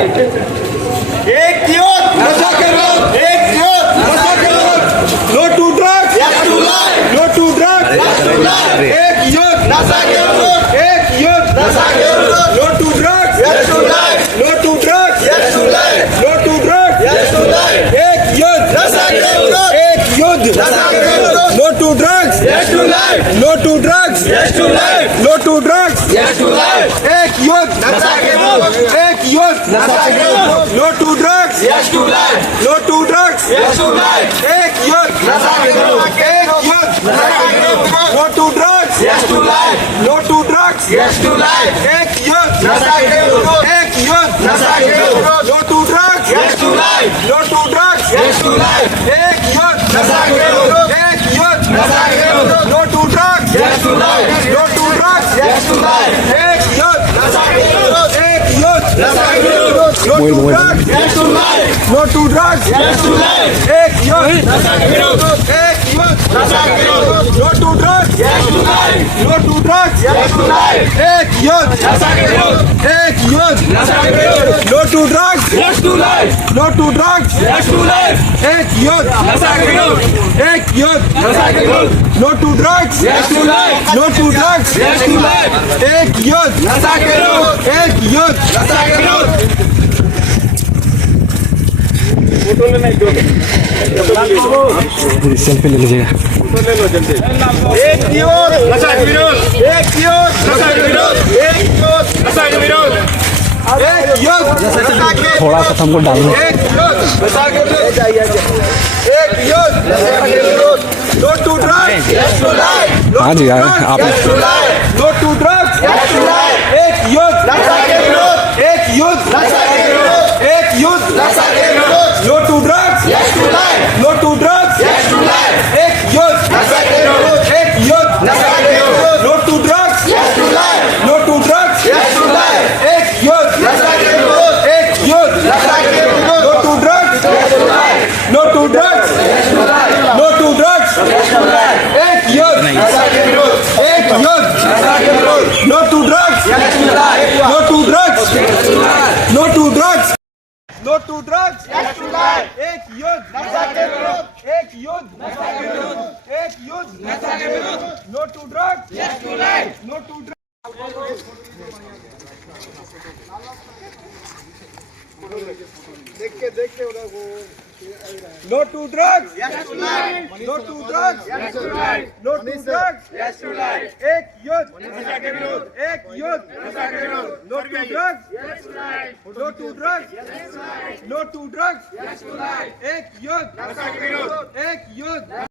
एक युद्ध नशा के विरुद्ध, एक युद्ध नशा के विरुद्ध, no to drugs, yes to life, no to drugs, yes to life, एक युद्ध नशा के विरुद्ध, एक युद्ध नशा के विरुद्ध, no to drugs, yes to life, no to drugs, yes to life, no to drugs, yes to life, एक युद्ध नशा के विरुद्ध, एक युद्ध नशा के विरुद्ध, no to drugs, yes to life, no to drugs, yes to life, no to drugs, yes to life, एक युद्ध नशा के विरुद्ध, एक युद्ध नशा के विरुद्ध, no to drugs, yes to life, no to drugs, yes to life, एक युद्ध नशा के विरुद्ध, एक युद्ध नशा के विरुद्ध, no to drugs, yes to life, no to drugs, yes to life, एक युद्ध नशा के विरुद्ध, एक युद्ध नशा के विरुद्ध, no to drugs, yes to life, no to drugs, yes to life, एक युद्ध नशा के विरुद्ध, एक युद्ध नशा के विरुद्ध, no to drugs, yes to life, no to drugs, yes to life, एक युद्ध नशा के विरुद्ध, एक युद्ध नशा के विरुद्ध, no to drugs, yes to life, no to drugs, yes to life, एक युद्ध नशा के विरुद्ध, एक युद्ध नशा के विरुद्ध, no to drugs, yes to life, no to drugs, yes to life, एक युद्ध नशा के विरुद्ध, एक युद्ध नशा के विरुद्ध, no to drugs, yes to life, no to drugs, yes to life, एक युद्ध नशा के विरुद्ध, एक युद्ध नशा के विरुद्ध, no to drugs, yes to life, no to drugs, yes to life, एक युद्ध नशा के विरुद्ध, एक युद्ध नशा के विरुद्ध। सेल्फी ले लीजिएगा। एक युद्ध नशा के विरुद्ध, एक युद्ध नशा के विरुद्ध, एक युद्ध नशा के विरुद्ध, एक युद्ध नशा के, थोड़ा सा हमको डालना। एक युद्ध नशा के विरुद्ध, एक युद्ध नशा के विरुद्ध, no to drugs, yes to life, हाँ जी यार, आप yes to life, no to drugs, yes to life, एक युद्ध नशा के विरुद्ध, एक युद्ध नशा के विरुद्ध, एक युद्ध नशा के विरुद्ध, no to drugs, yes to life, no to drugs, yes to life, एक युद्ध नशा के विरुद्ध, एक युद्ध नशा के विरुद्ध, no to drugs, yes to life, no to drugs, yes to life, एक युद्ध नशा के विरुद्ध, एक युद्ध नशा के विरुद्ध, no to drugs, yes to life, no to drugs, yes to life, no to drugs, yes to life, एक युद्ध नशा के विरुद्ध, एक युद्ध नशा के विरुद्ध, no to drugs, yes to life, no to drugs, no to drugs, no to drugs, yes to life, एक युद्ध नशा के विरुद्ध, एक युद्ध नशा के विरुद्ध, एक युद्ध नशा के विरुद्ध, no to drugs, yes to life, no to drugs. देख के उधर वो no to drugs, yes to life, no to drugs, yes to life, no to drugs, yes to life, एक युद्ध नशा के विरुद्ध, एक युद्ध नशा के विरुद्ध, no to drugs, yes to life, no to drugs, yes to life, no to drugs, yes to life, एक युद्ध नशा के विरुद्ध, एक युद्ध